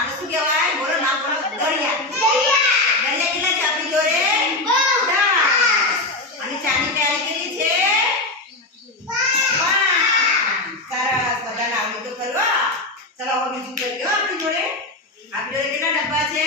આને શું કહેવાય? બોલો નામ બોલો. દળિયા. દળિયા કેટલા છે આપણી જોડે? 10. અને ચાની પ્યારી કેટલી છે? 5. સરસ, બધાને આવડી તો ખરું. ચલો હવે બીજું કરીએ આપણી જોડે. આપણી જોડે કેટલા ડબ્બા છે?